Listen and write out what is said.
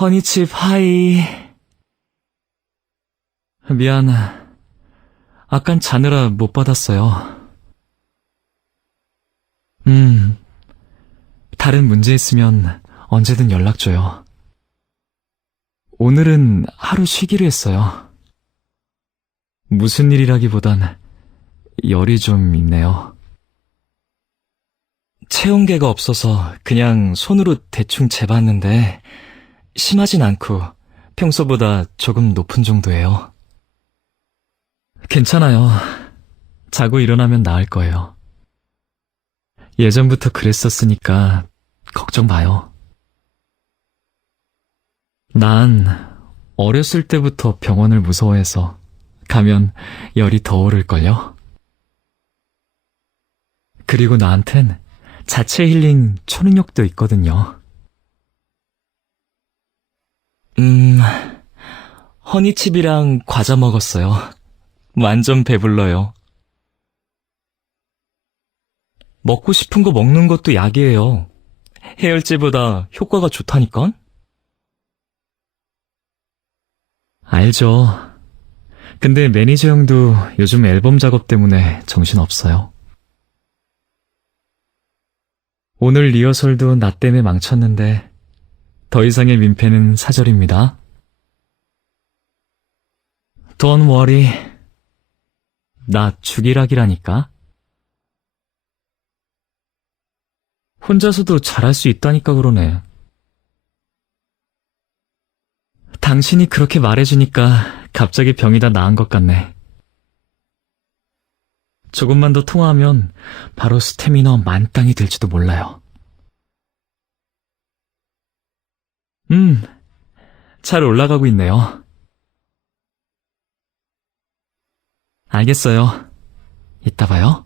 허니칩 하이. 미안. 아깐 자느라 못 받았어요. 음, 다른 문제 있으면 언제든 연락줘요. 오늘은 하루 쉬기로 했어요. 무슨 일이라기보단 열이 좀 있네요. 체온계가 없어서 그냥 손으로 대충 재봤는데 심하진 않고 평소보다 조금 높은 정도예요. 괜찮아요. 자고 일어나면 나을 거예요. 예전부터 그랬었으니까 걱정 마요. 난 어렸을 때부터 병원을 무서워해서 가면 열이 더 오를걸요? 그리고 나한텐 자체 힐링 초능력도 있거든요. 음, 허니칩이랑 과자 먹었어요. 완전 배불러요. 먹고 싶은 거 먹는 것도 약이에요. 해열제보다 효과가 좋다니까? 알죠. 근데 매니저 형도 요즘 앨범 작업 때문에 정신 없어요. 오늘 리허설도 나 때문에 망쳤는데 더 이상의 민폐는 사절입니다. Don't worry. 나 죽이락이라니까. 혼자서도 잘할 수 있다니까 그러네. 당신이 그렇게 말해주니까 갑자기 병이 다 나은 것 같네. 조금만 더 통화하면 바로 스태미너 만땅이 될지도 몰라요. 음, 잘 올라가고 있네요. 알겠어요. 이따 봐요.